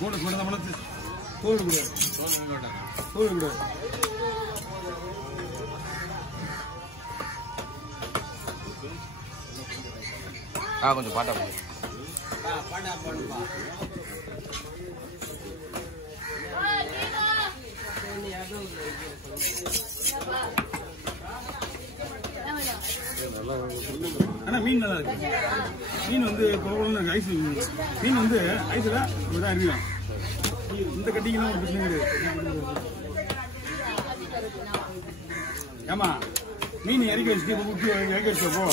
Bonus பண்ண நம்மள தோடு கூட கொஞ்சம் பாட்டா ஆனா மீன் நல்லா இருக்கு. மீன் வந்து ஐஸ் மீன் வந்து ஐஸ்ல இப்படிதான் இருக்கும். இந்த கட்டிங்கெல்லாம் ஒரு பிரச்சனை கிடையாது. ஏமா மீன் இறக்கி வச்சுப்போ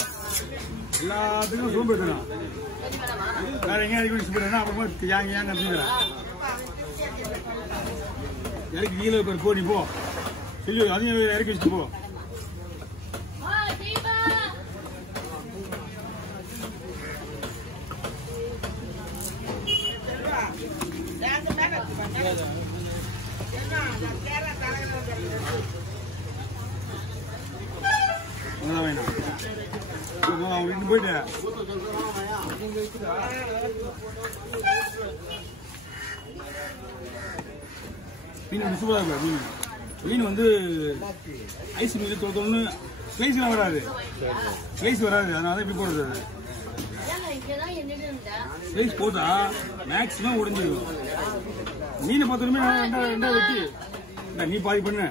எல்லாத்துக்கும் சோம்பேறித்தனம். வேற எங்கேயும் இறக்கி வச்சு போயிட்டா அப்புறமா ஏங்க கற்றுக்கிறேன். இறக்கி கீழே போ நீ போ சொல்லி அதையும் இறக்கி வச்சுட்டு போ. போயிட்டு மீன் சூப்பரா இருக்கு. மீன் வந்து ஐஸ் மீன் தொண்ணு ஸ்லைஸ்லாம் வராது. ஸ்லைஸ் வராது. அதனால இப்படி போடுறது. அது ஸ்லைஸ் போட்டா மேக்ஸிமம் உடைஞ்சிடும். மீனை பார்த்தோமே ரெண்டா வச்சு நீ பாதி பண்ணு.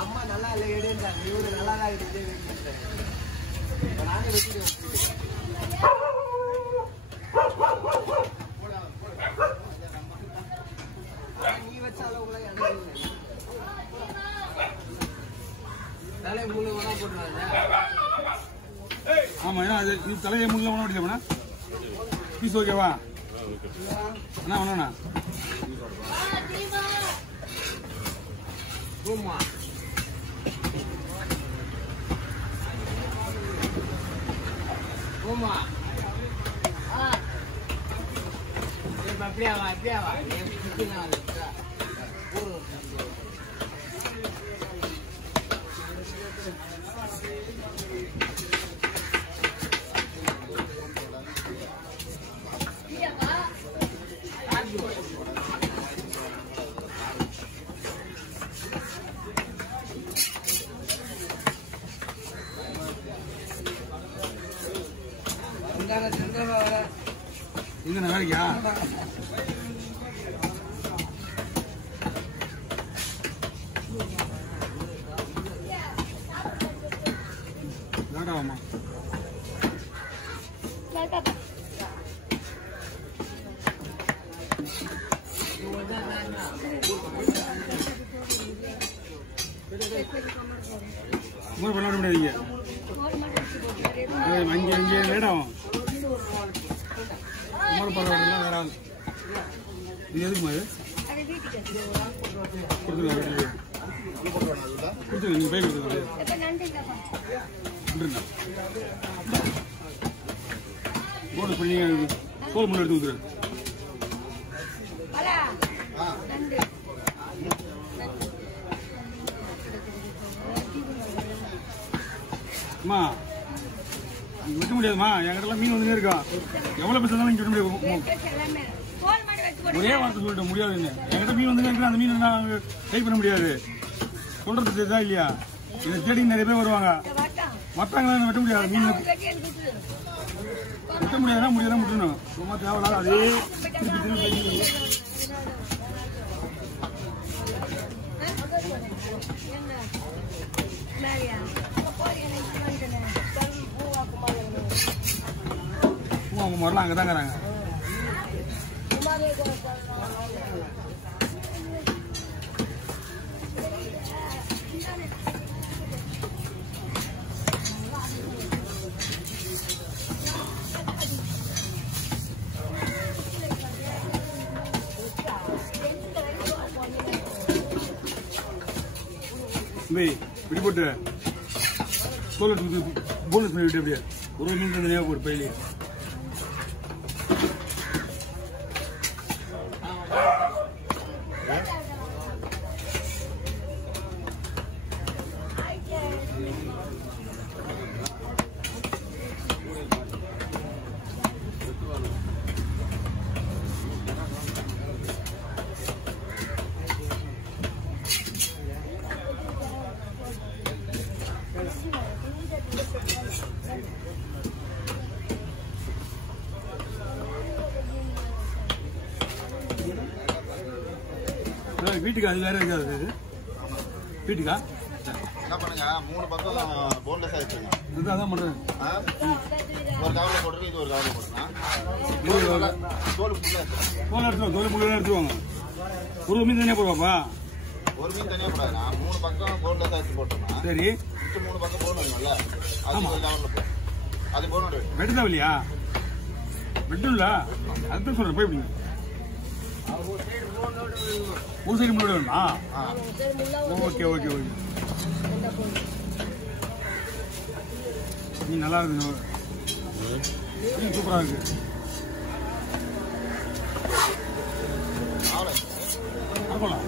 அம்மா நல்லா இல்லை எடுங்க இவரு நல்லா தான் இருக்கு. நானே வச்சுருவேன். நீ வச்சாலும் உங்களை எனக்கு தலையை முள்ளு வேணா போட்டுருவாங்க. ஆமா ஏன்னா அது நீ தலையை முள்ள வேணா ஓடிக்கா பீஸ் ஓகேவா அண்ணா வேணா ரூமா ரூமா அப்படியே வா இங்க வேலைக்கா வேண்டாமா மூணு பண்ண முடியாதீங்க அங்கே வேடாம் பரவாயில்ல வேற இது எதுக்கு மாதிரி கொடுத்துருங்க நீங்க போய் கொடுத்துருங்க போட்டு பண்ணி தோல் முள்ள எடுத்து கொடுத்துரு. அம்மா விட்ட முடியாதுமா என்கிட்ட மீன் வந்து இருக்கா எவ்வளவு பேச இங்க விட முடியாது. ஒரே வார்த்தை சொல்லிட்டு முடியாதுன்னு என்கிட்ட மீன் வந்து அந்த மீன் நான் ட்ரை பண்ண முடியாது. சொல்றது தெரியுதா இல்லையா? இதை தேடி நிறைய பேர் வருவாங்க. மற்றவங்க வெட்ட முடியாது. மீன் வெட்ட முடியாதுன்னா முடியாதான் விட்டுணும். ரொம்ப தேவையில்லாத அதே அவங்க முதல்ல அங்கதான் இருக்கிறாங்க. இப்படி போட்டு தோல் போனஸ் பண்ணி விட்டு அப்படியே ஒரு மீன் தனியாக போட்டு பையிலே வீட்டுக்கு அது வேற இருக்காது இது வீட்டுக்கா என்ன பண்ணுங்க 3 பக்கம் போன்லெஸ் ஆயிடுச்சுங்க அதான் பண்றேன் ஒரு கவர்ல போட்டுருக்கு இது ஒரு கவர்ல போட்டுருங்க தோல் முள்ளா எடுத்துவாங்க ஒரு மீன் தனியா போடுவாப்பா ஒரு மீன் தனியா போடாதுண்ணா 3 பக்கம் போன்லெஸ் ஆயிடுச்சு போட்டுருங்க சரி 3 பக்கம் போன் வேணும்ல அது ஒரு கவர்ல போ அது போன் வெட்டு தான் இல்லையா வெட்டும்ல அதுதான் சொல்றேன் போய் எப்படிங்க ஒரு சைடு முன்னாடி வேணுமா ஓகே ஓகே ஓகே மீன் நல்லா இருக்கு மீன் சூப்பரா இருக்கு போலாம்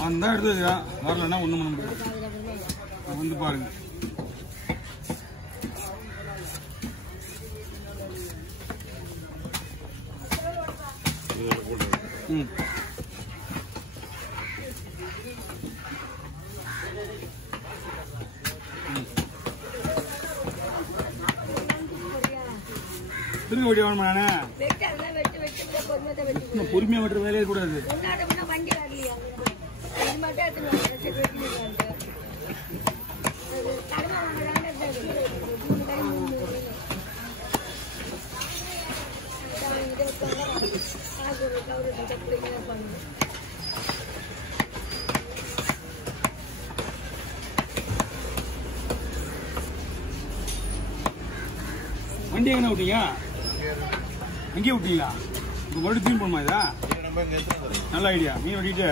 வந்தா எடுத்து வைக்கிறேன் வரலன்னா ஒண்ணும் பண்ண முடியாது வந்து பாருங்க ம் திரும்ப வெட்டி வேணுமா நானே பொறுமையா வெட்டுற வேலையே கூடாது வண்டி எங்கே விட்டீங்க அங்கேயே விட்டீங்களா இப்போ மறுபடியும் தீன் பண்ணுமா இதா நல்ல ஐடியா மீன் வெட்டிட்டு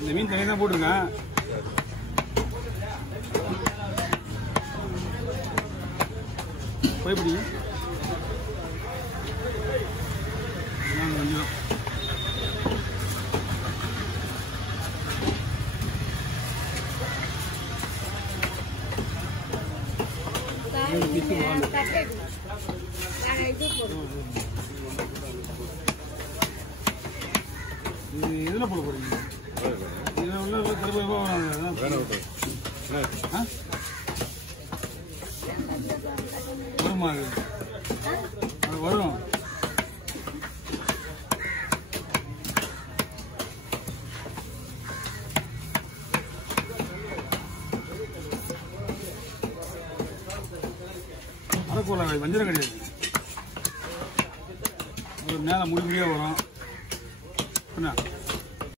இந்த மீன் தனியாக தான் போட்டிருக்கேன் போய் பிடிங்க கொஞ்சம் இதுல போட போறீங்க இதுல உள்ள கருவேப்பா வருமா அது வரும் அரைக்கோல வஞ்சரம் கிடையாது ஒரு மேலே முடிமுடியாக வரும் என்ன